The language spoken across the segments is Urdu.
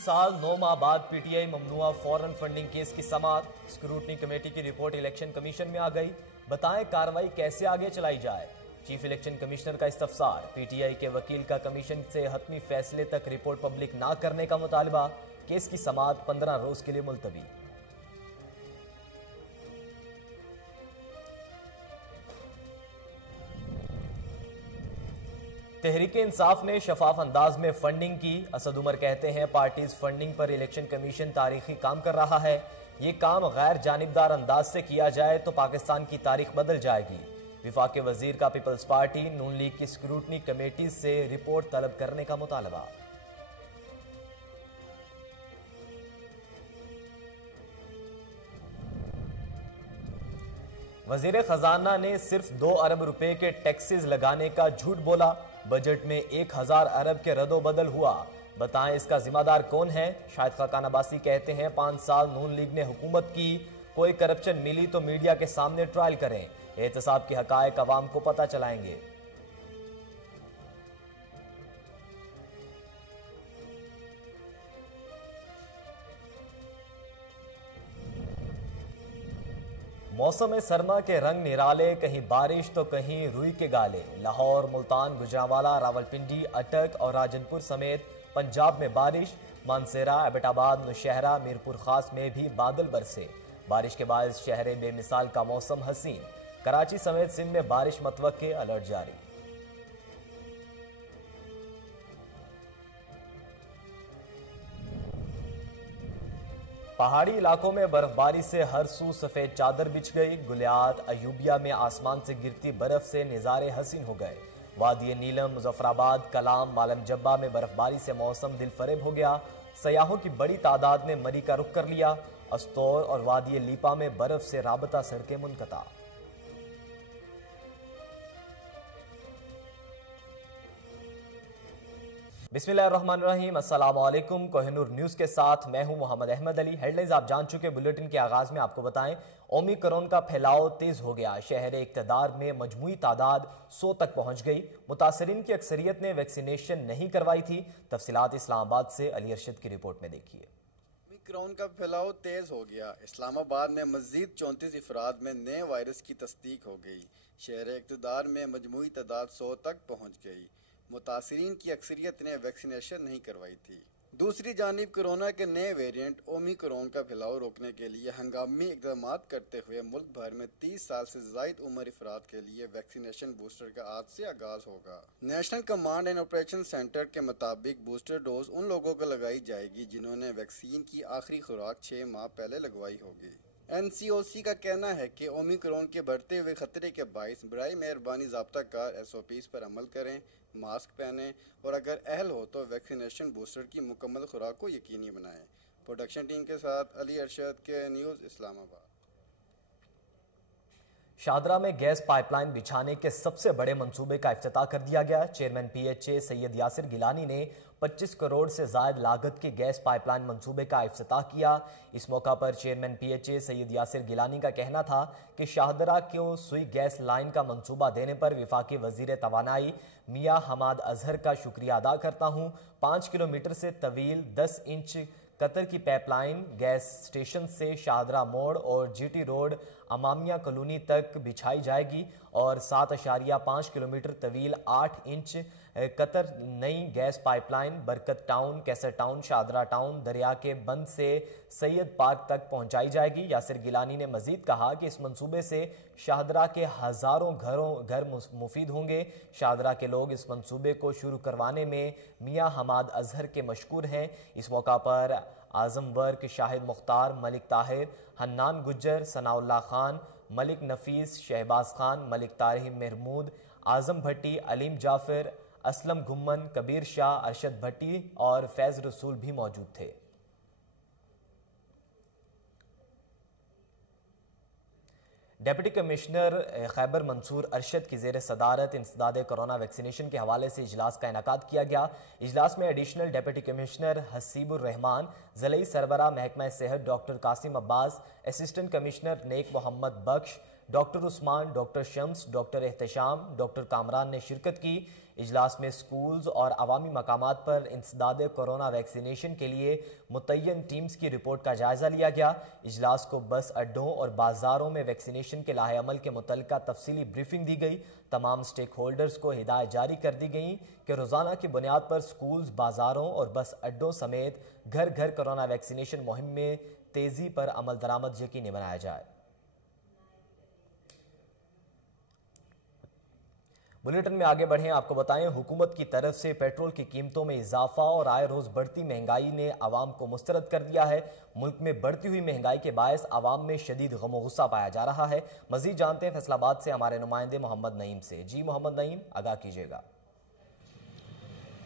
سال 9 ماہ بعد پی ٹی آئی ممنوعہ فورن فنڈنگ کیس کی سماعت، اسکروٹنی کمیٹی کی رپورٹ الیکشن کمیشن میں آ گئی، بتائیں کارروائی کیسے آگے چلائی جائے۔ چیف الیکشن کمشنر کا استفسار، پی ٹی آئی کے وکیل کا کمیشن سے حتمی فیصلے تک رپورٹ پبلک نہ کرنے کا مطالبہ، کیس کی سماعت 15 روز کے لیے ملتوی۔ تحریک انصاف نے شفاف انداز میں فنڈنگ کی، اسد عمر کہتے ہیں پارٹیز فنڈنگ پر الیکشن کمیشن تاریخی کام کر رہا ہے، یہ کام غیر جانبدار انداز سے کیا جائے تو پاکستان کی تاریخ بدل جائے گی۔ وفاق وزیر کا پیپلز پارٹی نون لیگ کی اسکروٹنی کمیٹیز سے رپورٹ طلب کرنے کا مطالبہ۔ وزیر خزانہ نے صرف 2 ارب روپے کے ٹیکسز لگانے کا جھوٹ بولا، بجٹ میں 1000 ارب کے رد و بدل ہوا، بتائیں اس کا ذمہ دار کون ہے؟ شاہد خاقان عباسی کہتے ہیں 5 سال نون لیگ نے حکومت کی، کوئی کرپشن ملی تو میڈیا کے سامنے ٹرائل کریں، احتساب کے حقائق عوام کو پتہ چلائیں گے۔ موسم سرما کے رنگ نرالے، کہیں بارش تو کہیں روئی کے گالے، لاہور، ملتان، گجرانوالہ، راولپنڈی، اٹک اور راجن پور سمیت پنجاب میں بارش، مانسیرہ، ایبٹ آباد، نوشہرہ، میرپور خاص میں بھی بادل برسے، بارش کے باعث شہر بے مثال کا موسم حسین، کراچی سمیت سندھ میں بارش متوقع، الرٹ جاری۔ پہاڑی علاقوں میں برف باری سے ہر سو سفید چادر بچھ گئی، گلیات، ایوبیہ میں آسمان سے گرتی برف سے نظارے حسین ہو گئے، وادی نیلم، مظفر آباد، کلام، مالم جبہ میں برف باری سے موسم دل فریب ہو گیا، سیاحوں کی بڑی تعداد نے مری کا رخ کر لیا، استور اور وادی لیپا میں برف سے رابطہ سڑکیں منقطع۔ بسم اللہ الرحمن الرحیم، السلام علیکم، کوہ نور نیوز کے ساتھ میں ہوں محمد احمد علی۔ ہیڈ لائنز آپ جان چکے، بلیٹن کے آغاز میں آپ کو بتائیں اومیکرون کا پھیلاؤ تیز ہو گیا، شہر اقتدار میں مجموعی تعداد 100 تک پہنچ گئی، متاثرین کی اکثریت نے ویکسینیشن نہیں کروائی تھی، تفصیلات اسلام آباد سے علی ارشد کی رپورٹ میں دیکھیے۔ اومیکرون کا پھیلاؤ تیز ہو گیا، اسلام آباد میں مزید 34 افراد میں نئے وائرس کی تصدیق ہو گئی، شہر اقتدار میں مجموعی تعداد 100 تک پہنچ گئی، متاثرین کی اکثریت نے ویکسینیشن نہیں کروائی تھی۔ دوسری جانب کورونا کے نئے ویریئنٹ اومیکرون کا پھیلاؤ روکنے کے لیے ہنگامی اقدامات کرتے ہوئے ملک بھر میں 30 سال سے زائد عمر افراد کے لیے ویکسینیشن بوسٹر کا آج سے آغاز ہوگا۔ National command and operation centre کے مطابق بوسٹر ڈوز ان لوگوں کو لگائی جائے گی جنہوں نے ویکسین کی آخری خوراک 6 ماہ پہلے لگوائی ہوگی۔ این سی او سی کا کہنا ہے کہ اومیکرون کے بڑھتے ہوئے خطرے کے باعث برائے مہربانی ضابطہ کار SOPs پر عمل کریں، ماسک پہنیں اور اگر اہل ہو تو ویکسینیشن بوسٹر کی مکمل خوراک کو یقینی بنائیں۔ پروڈکشن ٹیم کے ساتھ علی ارشد کے نیوز اسلام آباد۔ شاہدرہ میں گیس پائپ لائن بچھانے کے سب سے بڑے منصوبے کا افتتاح کر دیا گیا، چیئرمین PHA سید یاسر گیلانی نے 25 کروڑ سے زائد لاگت کے گیس پائپ لائن منصوبے کا افتتاح کیا۔ اس موقع پر چیئرمین PHA سید یاسر گیلانی کا کہنا تھا کہ شاہدرہ کو سوئی گیس لائن کا منصوبہ دینے پر وفاقی وزیر توانائی میاں حماد اظہر کا شکریہ ادا کرتا ہوں۔ 5 کلومیٹر سے طویل 10 انچ قطر کی پائپ لائن گیس سٹیشن سے شاہدرہ موڑ اور GT روڈ امامیہ کالونی تک بچھائی جائے گی اور 7.5 کلومیٹر طویل 8 انچ قطر نئی گیس پائپ لائن برکت ٹاؤن، کیسر ٹاؤن، شاہدرہ ٹاؤن، دریا کے بند سے سید پارک تک پہنچائی جائے گی۔ یاسر گیلانی نے مزید کہا کہ اس منصوبے سے شاہدرہ کے ہزاروں گھر مفید ہوں گے۔ شاہدرہ کے لوگ اس منصوبے کو شروع کروانے میں میاں حماد اظہر کے مشکور ہیں۔ اس موقع پر اعظم ورک، شاہد مختار، ملک طاہر، حنان گجر، ثناء اللہ خان، ملک نفیس، شہباز خان، ملک طارق محمود، اعظم بھٹی، علیم جعفر، اسلم گھمن، کبیر شاہ، ارشد بھٹی اور فیض رسول بھی موجود تھے۔ ڈپٹی کمشنر خیبر منصور ارشد کی زیر صدارت انسداد کرونا ویکسینیشن کے حوالے سے اجلاس کا انعقاد کیا گیا۔ اجلاس میں ایڈیشنل ڈپٹی کمشنر حسیب الرحمان، ضلعی سربراہ محکمہ صحت ڈاکٹر قاسم عباس، اسسٹنٹ کمشنر نیک محمد بخش، ڈاکٹر عثمان، ڈاکٹر شمس، ڈاکٹر احتشام، ڈاکٹر کامران نے شرکت کی۔ اجلاس میں سکولز اور عوامی مقامات پر انسداد کورونا ویکسینیشن کے لیے متعین ٹیمز کی رپورٹ کا جائزہ لیا گیا۔ اجلاس کو بس اڈوں اور بازاروں میں ویکسینیشن کے لاہ عمل کے متعلقہ تفصیلی بریفنگ دی گئی۔ تمام سٹیک ہولڈرز کو ہدایت جاری کر دی گئیں کہ روزانہ کی بنیاد پر سکولز، بازاروں اور بس اڈوں سمیت گھر گھر کورونا ویکسینیشن مہم میں تیزی پر عمل درآمد یقینی بنایا جائے۔ بلیٹن میں آگے بڑھیں، آپ کو بتائیں حکومت کی طرف سے پیٹرول کی قیمتوں میں اضافہ اور آئے روز بڑھتی مہنگائی نے عوام کو مسترد کر دیا ہے۔ ملک میں بڑھتی ہوئی مہنگائی کے باعث عوام میں شدید غم و غصہ پایا جا رہا ہے۔ مزید جانتے ہیں فیصل آباد سے ہمارے نمائندے محمد نعیم سے۔ جی محمد نعیم، آگاہ کیجیے گا۔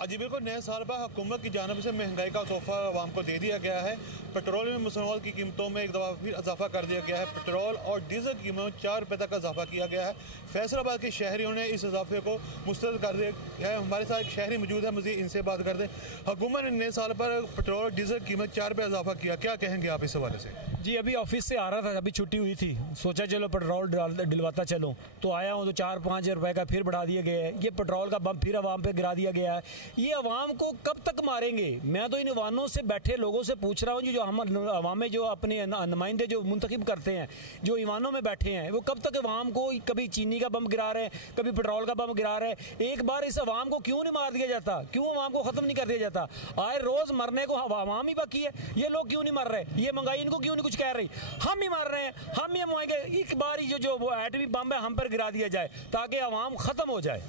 جی بالکل، نئے سال پر حکومت کی جانب سے مہنگائی کا تحفہ عوام کو دے دیا گیا ہے۔ پیٹرول میں مصنوعات کی قیمتوں میں ایک دفعہ پھر اضافہ کر دیا گیا ہے۔ پیٹرول اور ڈیزل کی قیمتوں میں 4 روپے تک کا اضافہ کیا گیا ہے۔ فیصل آباد کے شہریوں نے اس اضافے کو مسترد کر دیا ہے۔ ہمارے ساتھ ایک شہری موجود ہے، مزید ان سے بات کرتے ہیں۔ حکومت نے نئے سال پر پیٹرول اور ڈیزل کی قیمت 4 روپے اضافہ کیا، کیا کہیں گے آپ اس حوالے سے؟ جی ابھی آفس سے آ رہا تھا، ابھی چھٹی ہوئی تھی، سوچا چلو پیٹرول ڈلواتا چلوں، تو آیا ہوں تو 4-5 روپے کا پھر بڑھا دیا گیا ہے۔ یہ پیٹرول کا بم پھر عوام پہ گرا دیا گیا ہے۔ یہ عوام کو کب تک ماریں گے؟ میں تو ان عواموں سے بیٹھے لوگوں سے پوچھ رہا ہوں، جو ہم عوام میں جو اپنے نمائندے جو منتخب کرتے ہیں، جو ایوانوں میں بیٹھے ہیں، وہ کب تک عوام کو کبھی چینی کا بم گرا رہے ہیں، کبھی پیٹرول کا بم گرا رہے ہیں؟ ایک بار اس عوام کو کیوں نہیں مار دیا جاتا؟ کیوں عوام کو ختم نہیں کر دیا جاتا؟ آئے روز مرنے کو عوام ہی باقی ہے، یہ لوگ کیوں نہیں مر رہے؟ یہ مہنگائی ان کو کیوں نہیں کچھ کہہ رہی؟ ہم ہی مر رہے ہیں، ہم ہی مائیں گے۔ ایک بار جو وہ ایٹمی بم ہے ہم پر گرا دیا جائے تاکہ عوام ختم ہو جائے۔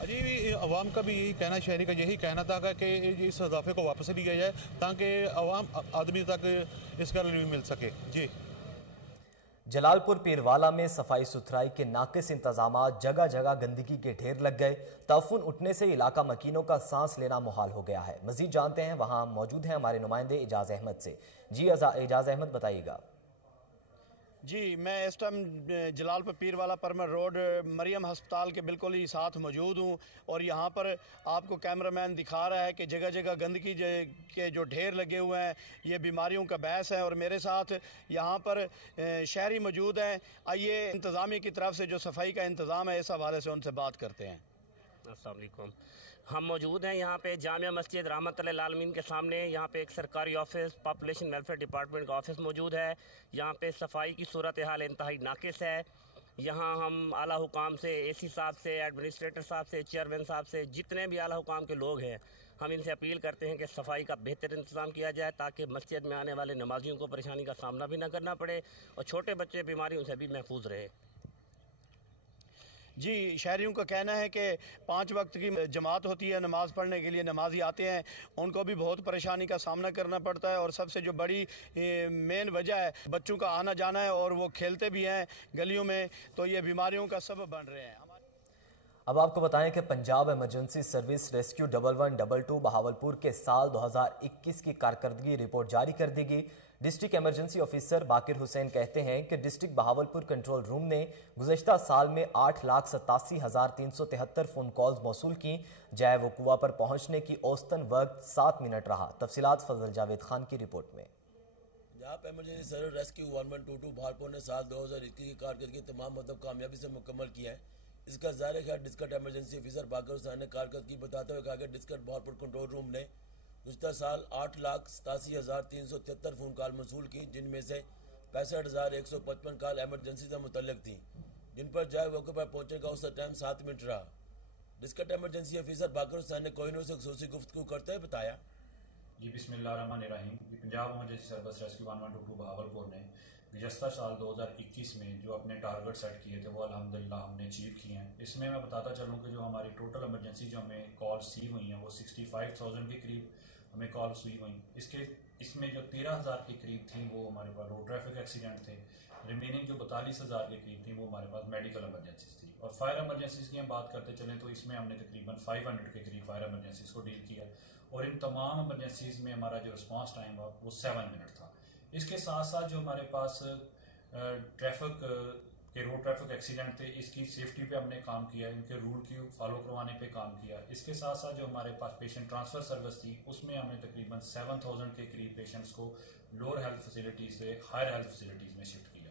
جی عوام کا بھی یہی کہنا، شہری کا یہی کہنا تھا کہ اس اضافے کو واپس لیا جائے تاکہ عوام آدمی تک اس کا ریلیف مل سکے۔ جی جلال پور پیروالا میں صفائی ستھرائی کے ناقص انتظامات، جگہ جگہ گندگی کے ڈھیر لگ گئے۔ تعفن اٹھنے سے علاقہ مکینوں کا سانس لینا محال ہو گیا ہے۔ مزید جانتے ہیں، وہاں موجود ہیں ہمارے نمائندے اعجاز احمد سے۔ جی اعجاز احمد، بتائیے گا۔ جی میں اس ٹائم جلال پور پیروالا پرمر روڈ مریم ہسپتال کے بالکل ہی ساتھ موجود ہوں، اور یہاں پر آپ کو کیمرہ مین دکھا رہا ہے کہ جگہ جگہ گندگی کے جو ڈھیر لگے ہوئے ہیں، یہ بیماریوں کا باعث ہے۔ اور میرے ساتھ یہاں پر شہری موجود ہیں، آئیے انتظامیہ کی طرف سے جو صفائی کا انتظام ہے اس حوالے سے ان سے بات کرتے ہیں۔ السلام علیکم، ہم موجود ہیں یہاں پہ جامعہ مسجد رحمت اللہ العالمین کے سامنے۔ یہاں پہ ایک سرکاری آفس، پاپولیشن ویلفیئر ڈپارٹمنٹ کا آفس موجود ہے۔ یہاں پہ صفائی کی صورتحال انتہائی ناقص ہے۔ یہاں ہم اعلیٰ حکام سے، اے سی صاحب سے، ایڈمنسٹریٹر صاحب سے، چیئرمین صاحب سے، جتنے بھی اعلیٰ حکام کے لوگ ہیں، ہم ان سے اپیل کرتے ہیں کہ صفائی کا بہتر انتظام کیا جائے تاکہ مسجد میں آنے والے نمازیوں کو پریشانی کا سامنا بھی نہ کرنا پڑے اور چھوٹے بچے بیماریوں سے بھی محفوظ رہے۔ جی شہریوں کا کہنا ہے کہ 5 وقت کی جماعت ہوتی ہے، نماز پڑھنے کے لیے نمازی آتے ہیں، ان کو بھی بہت پریشانی کا سامنا کرنا پڑتا ہے، اور سب سے جو بڑی مین وجہ ہے بچوں کا آنا جانا ہے، اور وہ کھیلتے بھی ہیں گلیوں میں، تو یہ بیماریوں کا سبب بن رہے ہیں۔ اب آپ کو بتائیں کہ Punjab emergency service rescue 1122 Bahawalpur کے سال 2021 کی کارکردگی رپورٹ جاری کر دی گئی۔ ڈسٹرکٹ ایمرجنسی آفیسر باقر حسین کہتے ہیں کہ ڈسٹرکٹ بہاولپور کنٹرول روم نے گزشتہ سال میں 8,87,373 فون کالز موصول کی، جائے وقوع پر پہنچنے کی اوسطاً وقت 7 منٹ رہا۔ تفصیلات فضل جاوید خان کی رپورٹ میں۔ Punjab emergency service rescue 1122 Bahawalpur نے سال 2021 کی کارکردگی تمام مطلب کامیابی سے مکمل کیا ہے۔ اس کا ظاہر خیال ڈسٹرکٹ ایمرجنسی آفیسر باقر حسین نے کارکردگی بتاتے ہوئے کہا کہ ڈسٹرکٹ بہاولپور کنٹرول روم نے گزشتہ سال 8,87,373 فون کال موصول کی، جن میں سے 65,155 کال ایمرجنسی سے متعلق تھیں، جن پر جائے موقع پر پہنچنے کا اوسط ٹائم 7 منٹ رہا۔ ڈسٹرکٹ ایمرجنسی آفیسر باقر حسین نے کوہنور سے خصوصی گفتگو کرتے ہوئے بتایا۔ جی بسم اللہ الرحمن الرحیم۔ Punjab emergency service rescue 1122 Bahawalpur نے گزشتہ سال 2021 میں جو اپنے ٹارگٹ سیٹ کیے تھے وہ الحمدللہ ہم نے اچیو کیے ہیں۔ اس میں بتاتا چلوں کہ جو ہماری ٹوٹل ایمرجنسی جو ہمیں کال ریسیو ہوئی ہیں وہ 65,000 کے قریب ہمیں کال ریسیو ہوئیں۔ اس میں جو 13,000 کے قریب تھیں وہ ہمارے پاس روڈ ٹریفک ایکسیڈنٹ تھے، ریمیننگ جو 42,000 کے قریب تھیں وہ ہمارے پاس میڈیکل ایمرجنسیز تھی۔ اور فائر ایمرجنسیز کی ہم بات کرتے چلیں تو اس میں ہم نے تقریباً 500 کے قریب فائر ایمرجنسیز کو ڈیل کیا، اور ان تمام ایمرجنسیز میں ہمارا جو رسپانس ٹائم تھا وہ 7 منٹ تھا۔ اس کے ساتھ ساتھ جو ہمارے پاس ٹریفک کے روڈ ٹریفک ایکسیڈنٹ تھے، اس کی سیفٹی پہ ہم نے کام کیا، ان کے رول کی فالو کروانے پہ کام کیا۔ اس کے ساتھ ساتھ جو ہمارے پاس پیشنٹ ٹرانسفر سروس تھی، اس میں ہم نے تقریباً 7,000 کے قریب پیشنٹس کو لوور ہیلتھ فیسلٹیز سے ہائر ہیلتھ فیسلٹیز میں شفٹ کیا۔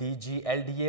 DGLDA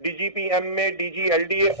DGPMA, DGLDA